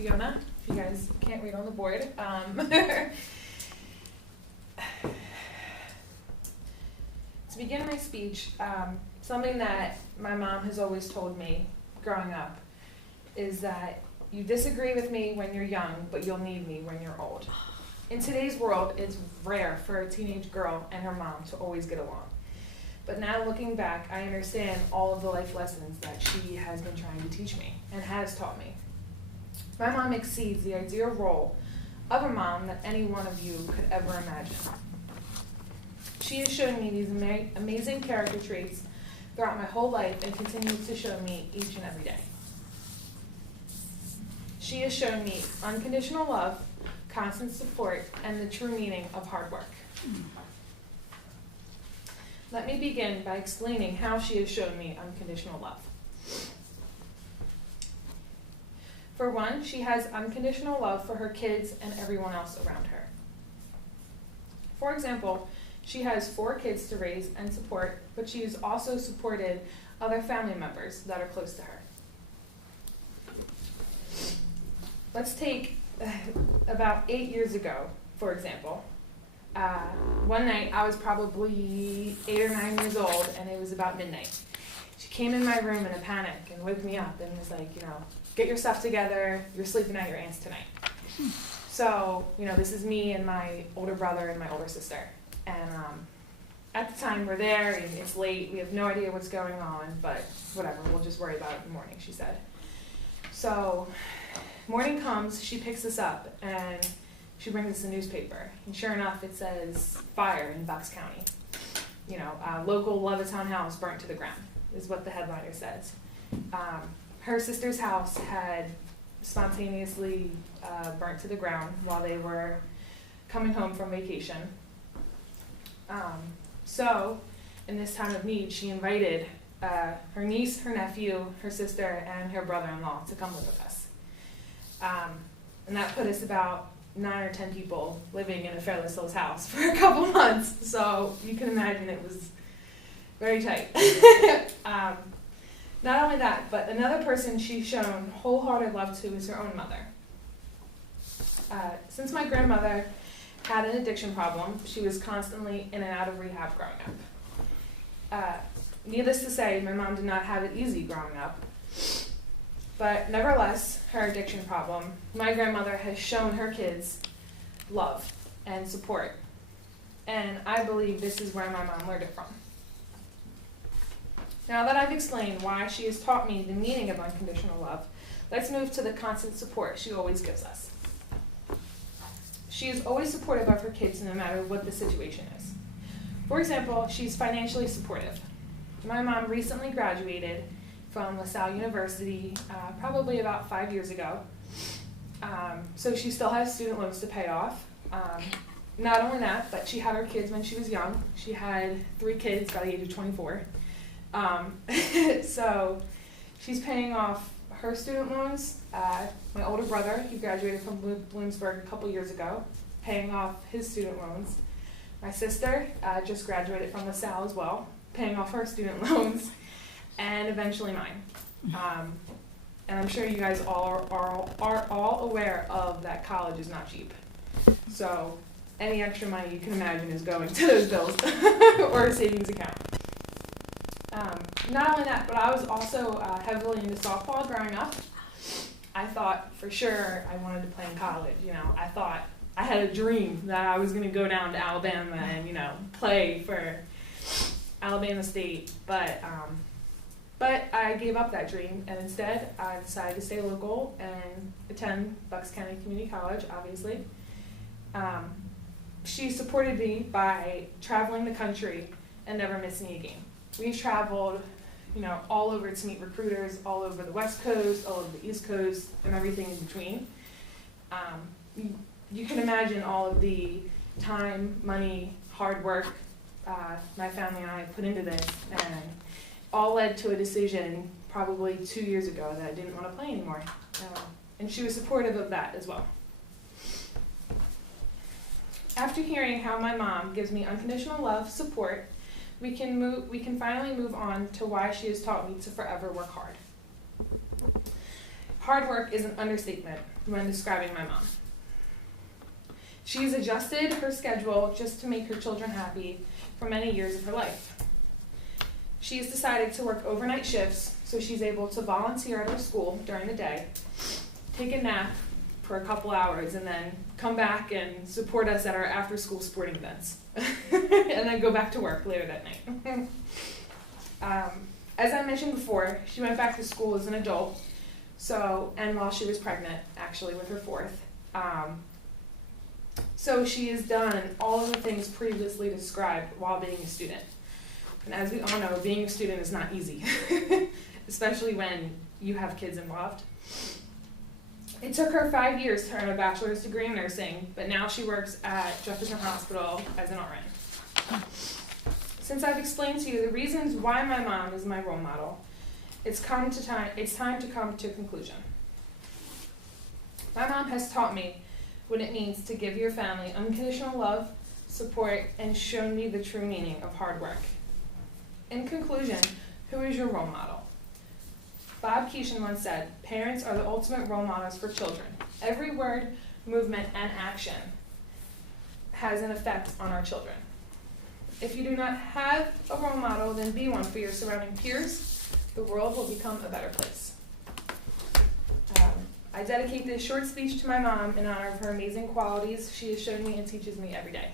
Fiona, if you guys can't read on the board. To begin my speech, something that my mom has always told me growing up is that you disagree with me when you're young, but you'll need me when you're old. In today's world, it's rare for a teenage girl and her mom to always get along. But now looking back, I understand all of the life lessons that she has been trying to teach me and has taught me. My mom exceeds the ideal role of a mom that any one of you could ever imagine. She has shown me these amazing character traits throughout my whole life and continues to show me each and every day. She has shown me unconditional love, constant support, and the true meaning of hard work. Let me begin by explaining how she has shown me unconditional love. For one, she has unconditional love for her kids and everyone else around her. For example, she has 4 kids to raise and support, but she has also supported other family members that are close to her. Let's take about 8 years ago, for example. One night, I was probably 8 or 9 years old, and it was about midnight. She came in my room in a panic and woke me up and was like, get your stuff together, you're sleeping at your aunt's tonight. So, this is me and my older brother and my older sister. And at the time, we're there, and it's late, we have no idea what's going on, but whatever, we'll just worry about it in the morning, she said. So, morning comes, she picks us up, and she brings us a newspaper. And sure enough, it says, fire in Bucks County. Local Levittown house burnt to the ground, is what the headliner says. Her sister's house had spontaneously burnt to the ground while they were coming home from vacation. So, in this time of need, she invited her niece, her nephew, her sister, and her brother-in-law to come live with us. And that put us about 9 or 10 people living in a Fairless Hills house for a couple months. So you can imagine it was very tight. Not only that, but another person she's shown wholehearted love to is her own mother. Since my grandmother had an addiction problem, she was constantly in and out of rehab growing up. Needless to say, my mom did not have it easy growing up. But nevertheless, her addiction problem, my grandmother has shown her kids love and support. And I believe this is where my mom learned it from. Now that I've explained why she has taught me the meaning of unconditional love, let's move to the constant support she always gives us. She is always supportive of her kids no matter what the situation is. For example, she's financially supportive. My mom recently graduated from LaSalle University probably about 5 years ago. So she still has student loans to pay off. Not only that, but she had her kids when she was young. She had 3 kids by the age of 24. So she's paying off her student loans. My older brother, he graduated from Bloomsburg a couple years ago, paying off his student loans. My sister just graduated from LaSalle as well, paying off her student loans. And eventually mine. And I'm sure you guys all are all aware of that college is not cheap. So any extra money you can imagine is going to those bills or a savings account. Not only that, but I was also heavily into softball growing up. I thought for sure I wanted to play in college. I thought I had a dream that I was going to go down to Alabama and play for Alabama State, but I gave up that dream, and instead I decided to stay local and attend Bucks County Community College, obviously. She supported me by traveling the country and never missing a game. We've traveled, all over to meet recruiters, all over the West Coast, all over the East Coast, and everything in between. You can imagine all of the time, money, hard work my family and I put into this, and all led to a decision probably 2 years ago that I didn't want to play anymore. And she was supportive of that as well. After hearing how my mom gives me unconditional love, support, we can finally move on to why she has taught me to forever work hard. Hard work is an understatement when describing my mom. She's adjusted her schedule just to make her children happy for many years of her life. She has decided to work overnight shifts so she's able to volunteer at her school during the day, take a nap for a couple hours, and then come back and support us at our after-school sporting events, and then go back to work later that night. As I mentioned before, she went back to school as an adult, and while she was pregnant, actually with her fourth. So she has done all of the things previously described while being a student. And as we all know, being a student is not easy, especially when you have kids involved. It took her 5 years to earn a bachelor's degree in nursing, but now she works at Jefferson Hospital as an RN. Since I've explained to you the reasons why my mom is my role model, it's time to come to a conclusion. My mom has taught me what it means to give your family unconditional love, support, and shown me the true meaning of hard work. In conclusion, who is your role model? Bob Keeshan once said, "Parents are the ultimate role models for children. Every word, movement, and action has an effect on our children." If you do not have a role model, then be one for your surrounding peers. The world will become a better place. I dedicate this short speech to my mom in honor of her amazing qualities she has shown me and teaches me every day.